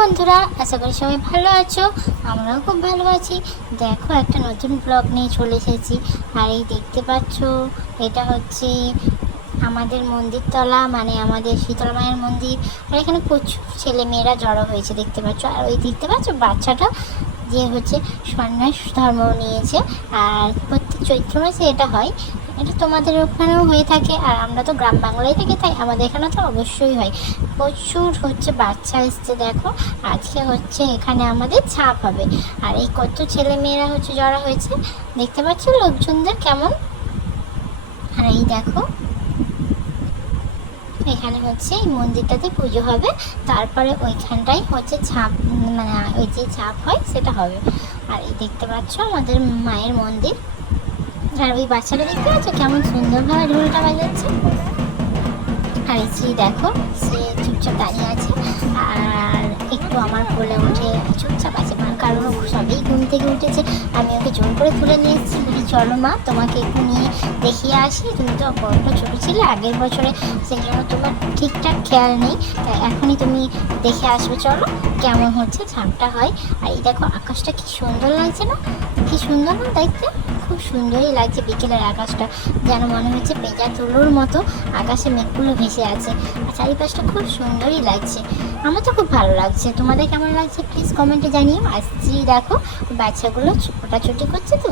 বন্ধুরা, আশা করি সবাই ভালো আছো, আমরাও খুব ভালো আছি। দেখো, একটা নতুন ব্লগ নিয়ে চলে এসেছি। আর এই দেখতে পাচ্ছ, এটা হচ্ছে আমাদের মন্দিরতলা মানে আমাদের শীতল মায়ের মন্দির। আর এখানে প্রচুর ছেলে মেয়েরা জড়ো হয়েছে, দেখতে পাচ্ছ। আর ওই দেখতে পাচ্ছ, বাচ্চাটা যে হচ্ছে সন্ন্যাস ধর্ম নিয়েছে। আর প্রত্যেক চৈত্র মাসে এটা হয়। এটা তোমাদের ওখানেও হয়ে থাকে আর আমরা তো গ্রাম বাংলায় থাকি, তাই আমাদের এখানে তো অবশ্যই হয়। প্রচুর হচ্ছে বাচ্চা এসছে, দেখো। আজকে হচ্ছে এখানে আমাদের ছাপ হবে। আর এই কত ছেলে মেয়েরা হচ্ছে জড়া হয়েছে, দেখতে পাচ্ছ লোকজনদের কেমন? আর এই দেখো, এখানে হচ্ছে এই মন্দিরটাতে পুজো হবে। তারপরে ওইখানটাই হচ্ছে ছাপ মানে ওই যে ছাপ হয়, সেটা হবে। আর এই দেখতে পাচ্ছ আমাদের মায়ের মন্দির। আর ওই বাচ্চাটা দেখতে পাচ্ছ? কেমন সুন্দরভাবে ঢোলটা বাজাচ্ছে। আর এই দেখো সে চুপচাপ দাঁড়িয়ে আছে। আর একটু আমার কোলে উঠে চুপচাপ আছে, কারণ সবেই ঘুম থেকে উঠেছে। আমি জোর করে তুলে নিয়ে এসেছি বলি, চলো মা, তোমাকে একটু নিয়ে দেখিয়ে আসি। তুমি তো বড্ড ছোটো ছিলে, আগের বছরে সেই জন্য তোমার ঠিকঠাক খেয়াল নেই। তাই এখনই তুমি দেখে আসবে, চলো। কেমন হচ্ছে? ঝাপটা হয়। আর এই দেখো, আকাশটা কি সুন্দর লাগছে না? কি সুন্দর না দেখতে? খুব সুন্দরই লাগছে বিকেলের আকাশটা। যেন মনে হচ্ছে পেঁচা তুলোর মতো আকাশে মেঘগুলো ভেসে আছে। আর চারিপাশটা খুব সুন্দরই লাগছে। আমার তো খুব ভালো লাগছে। তোমাদের কেমন লাগছে? প্লিজ কমেন্টে জানিও। আসছি দেখো, বাচ্চাগুলো ছোটাছুটি করছে তো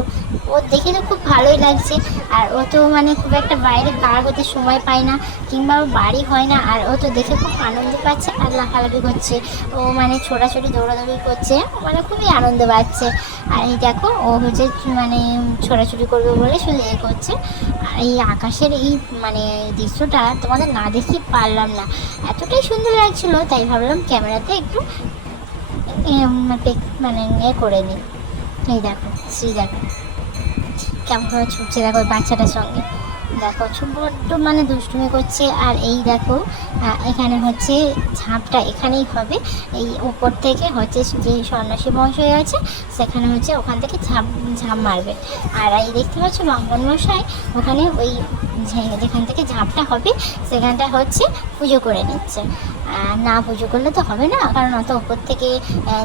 ও দেখে তো খুব ভালোই লাগছে। আর ও তো মানে খুব একটা বাইরে বার হতে সময় পায় না, কিংবা ওর বাড়ি হয় না, আর ও তো দেখে খুব আনন্দ পাচ্ছে আর লাফালাফি করছে। ও মানে ছোটাছুটি, দৌড়াদৌড়ি করছে মানে খুবই আনন্দ পাচ্ছে। আর এই দেখো, ও হচ্ছে মানে ছোটাছুটি করবে বলে শুধু এ করছে। আর এই আকাশের এই মানে দৃশ্যটা তোমাদের না দেখে পারলাম না। এতটাই সুন্দর লাগছিল, তাই ভাবলাম ক্যামেরাতে একটু মানে এ করে নিই এই দেখো, শ্রী দেখো। কেমন করে ছুটছে দেখো ওই বাচ্চাটার সঙ্গে। দেখো ছোট বড্ড মানে দুষ্টুমি করছে, আর এই দেখো এখানে হচ্ছে ঝাঁপটা এখানেই হবে। এই উপর থেকে হচ্ছে যে সন্ন্যাসী মহাশয় আছে, সেখানে হচ্ছে ওখান থেকে ঝাঁপ ঝাঁপ মারবে। আর এই দেখতে পাচ্ছ লঙ্ঘন মশাই ওখানে ওই যেখান থেকে ঝাঁপটা হবে, সেখানটা হচ্ছে পুজো করে নিচ্ছে। না পুজো করলে তো হবে না কারণ অত উপর থেকে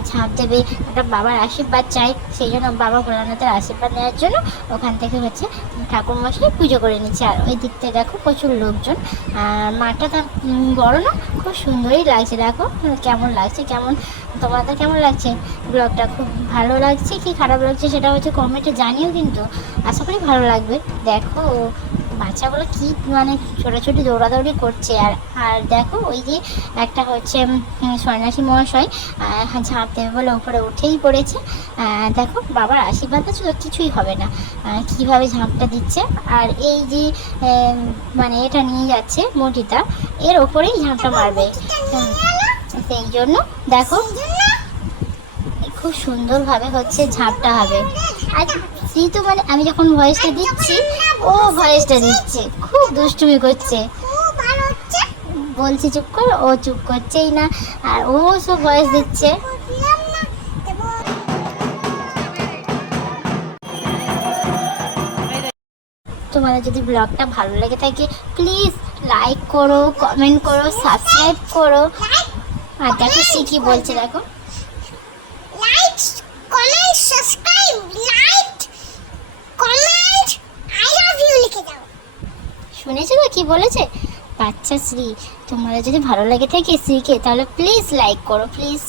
ঝাঁপ দেবে। একটা বাবার আশীর্বাদ চাই সেই জন্য বাবা ভোলানাথের আশীর্বাদ নেওয়ার জন্য ওখান থেকে হচ্ছে ঠাকুর মশাই পুজো করে নিচ্ছে। আর ওই দিকটা দেখো প্রচুর লোকজন। মাঠটা তো উম, বড় না খুব সুন্দরই লাগছে। দেখো কেমন লাগছে কেমন তোমাদের কেমন লাগছে? ব্লগটা খুব ভালো লাগছে কি খারাপ লাগছে সেটা হচ্ছে কমেন্টে জানিও কিন্তু। আশা করি ভালো লাগবে। দেখো বাচ্চাগুলো কি মানে ছোটাছুটি, দৌড়াদৌড়ি করছে? আর আর দেখো ওই যে একটা হচ্ছে সন্ন্যাসী মহাশয় ঝাঁপ দেবে বলে উপরে উঠেই পড়েছে। দেখো বাবার আশীর্বাদ আছে তো কিছুই হবে না। কীভাবে ঝাঁপটা দিচ্ছে? আর এই যে মানে এটা নিয়ে যাচ্ছে মটিটা এর ওপরেই ঝাঁপটা মারবে। সেই জন্য দেখো, খুব সুন্দরভাবে হচ্ছে ঝাঁপটা হবে। আর সেই তো মানে আমি যখন ভয়েসটা দিচ্ছি ও ভয়েসটা দিচ্ছে খুব দুষ্টুমি করছে। বলছি চুপ কর ও চুপ করছেই না। আর ও সব ভয়েস দিচ্ছে। তোমাদের যদি ব্লগটা ভালো লেগে থাকে প্লিজ লাইক করো কমেন্ট করো সাবস্ক্রাইব করো। আর দেখো সে কি বলছে দেখো like comment subscribe like comment I love you লিখে দাও শুনেছো তো কি বলেছে? বাচ্চা শ্রী তোমাদের যদি ভালো লাগে থাকে শ্রীকে তাহলে প্লিজ লাইক করো প্লিজ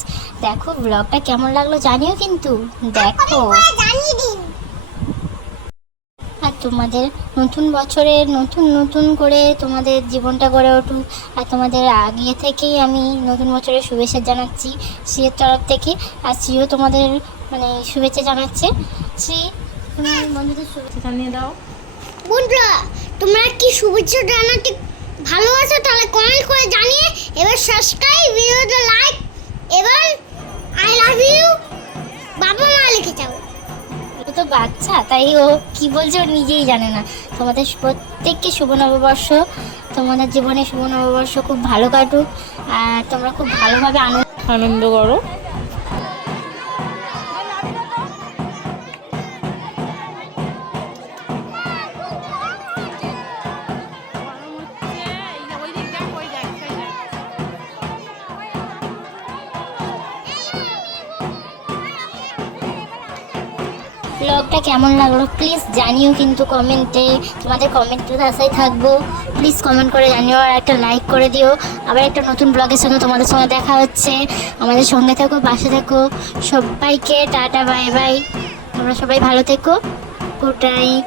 দেখো ব্লগটা কেমন লাগল জানিও কিন্তু। দেখো। আর তোমাদের নতুন বছরে নতুন নতুন করে তোমাদের জীবনটা গড়ে উঠুক। আর তোমাদের আগে থেকেই আমি নতুন বছরের শুভেচ্ছা জানাচ্ছি শ্রীর তরফ থেকে। আর শ্রীও তোমাদের মানে শুভেচ্ছা জানাচ্ছে। শ্রী তোমার বন্ধুদের শুভেচ্ছা জানিয়ে দাও। বন্ধুরা তোমরা কি শুভেচ্ছা জানাতে ভালোবাসো তাহলে কমেন্ট করে জানিয়ে এবার সাবস্ক্রাইব ভিডিওটা লাইক এবার আই লাভ ইউ বাবা মা লিখে যাও। ও তো বাচ্চা তাই ও কি বলছে ও নিজেই জানে না। তোমাদের প্রত্যেককে শুভ নববর্ষ। তোমাদের জীবনে শুভ নববর্ষ খুব ভালো কাটুক আর তোমরা খুব ভালোভাবে আনন্দ আনন্দ করো। ব্লগটা কেমন লাগল? প্লিজ জানিও কিন্তু কমেন্টে। তোমাদের কমেন্টের আশায় থাকব। প্লিজ কমেন্ট করে জানিও আর একটা লাইক করে দিও। আবার একটা নতুন ব্লগের সঙ্গে তোমাদের সঙ্গে দেখা হচ্ছে। আমাদের সঙ্গে থাকো, পাশে থাকো। সবাইকে টাটা বাই বাই তোমরা সবাই ভালো থেকো। Good night